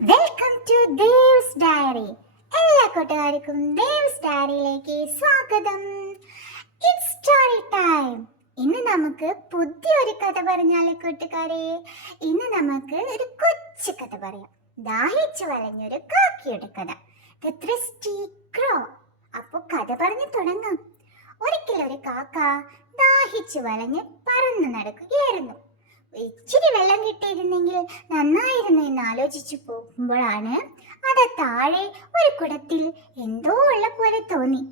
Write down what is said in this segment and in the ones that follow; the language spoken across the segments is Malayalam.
Welcome to Dev's diary. എല്ലാ കൂട്ടുകാർക്കും ദേവ്സ് ഡയറിയിലേക്ക് സ്വാഗതം. It's story time. ഇന്ന് നമുക്ക് പുതിയൊരു കഥ പറഞ്ഞാലേ കൂട്ടുകാരെ. ഇന്ന് നമുക്ക് ഒരു കൊച്ചു കഥ പറയാം. ദാഹിച്ചു വലഞ്ഞൊരു കാക്കയുടെ കഥ. ദ ത്രിസ്റ്റി ക്രോ. അപ്പോൾ കഥ പറഞ്ഞു തുടങ്ങാം. ഒരിക്കലൊരു കാക്ക ദാഹിച്ചു വലഞ്ഞ് പറന്നു നടക്കുകയായിരുന്നു. ഇച്ചിരി വെള്ളം കിട്ടിയിരുന്നെങ്കിൽ നന്നായിരുന്നു എന്ന് ആലോചിച്ചു പോകുമ്പോഴാണ് അത് താഴെ ഒരു കുടത്തിൽ എന്തോ ഉള്ള പോലെ തോന്നി.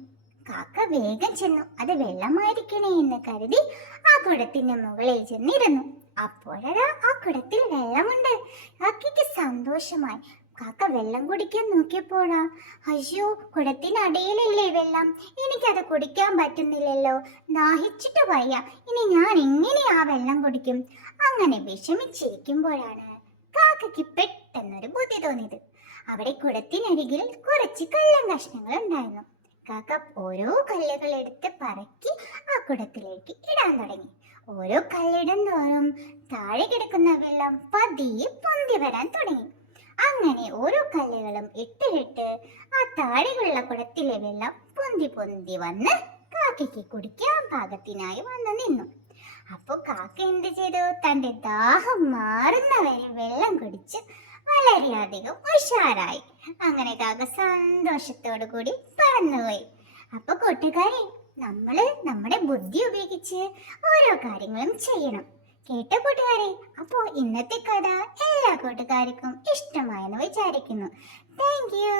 കാക്ക വേഗം ചെന്നു അത് വെള്ളമായിരിക്കണേ എന്ന് കരുതി ആ കുടത്തിന്റെ മുകളിൽ ചെന്നിരുന്നു. അപ്പോഴാ ആ കുടത്തിൽ വെള്ളമുണ്ട്. കാക്കയ്ക്ക് സന്തോഷമായി. കാക്ക വെള്ളം കുടിക്കാൻ നോക്കിയപ്പോഴാ, അയ്യോ, കുടത്തിനടിയിലല്ലേ വെള്ളം, എനിക്കത് കുടിക്കാൻ പറ്റുന്നില്ലല്ലോ, ദാഹിച്ചിട്ട് വയ്യ, ഇനി ഞാൻ എങ്ങനെ ആ വെള്ളം കുടിക്കും? അങ്ങനെ വിഷമിച്ചിരിക്കുമ്പോഴാണ് കാക്കയ്ക്ക് പെട്ടെന്നൊരു ബുദ്ധി തോന്നിയത്. അവിടെ കുടത്തിനരികിൽ കുറച്ച് കള്ളം കഷ്ണങ്ങൾ ഉണ്ടായിരുന്നു. കാക്ക ഓരോ കല്ലുകൾ എടുത്ത് പറക്കി ആ കുടത്തിലേക്ക് ഇടാൻ തുടങ്ങി. ഓരോ കല്ലിടും തോറും താഴെ കിടക്കുന്ന വെള്ളം പതിയെ പൊന്തി വരാൻ തുടങ്ങി. അങ്ങനെ ഓരോ കല്ലുകളും ഇട്ടിട്ട് ആ താഴെയുള്ള കുടത്തിലെ വെള്ളം പൊന്തി പൊന്തി വന്ന് കാക്കയ്ക്ക് കുടിക്കാൻ പാകത്തിനായി വന്നു നിന്നു. അപ്പൊ കാക്ക എന്ത് ചെയ്തു? തന്റെ ദാഹം മാറുന്നവരെ വെള്ളം കുടിച്ച് വളരെയധികം ഉഷാറായി. അങ്ങനെ കാക്ക സന്തോഷത്തോടു കൂടി പറന്നുപോയി. അപ്പൊ കൂട്ടുകാരെ, നമ്മുടെ ബുദ്ധി ഉപയോഗിച്ച് ഓരോ കാര്യങ്ങളും ചെയ്യണം. കേട്ട കൂട്ടുകാരെ? അപ്പോൾ ഇന്നത്തെ കഥ എല്ലാ കൂട്ടുകാർക്കും ഇഷ്ടമായെന്ന് വിചാരിക്കുന്നു. Thank you.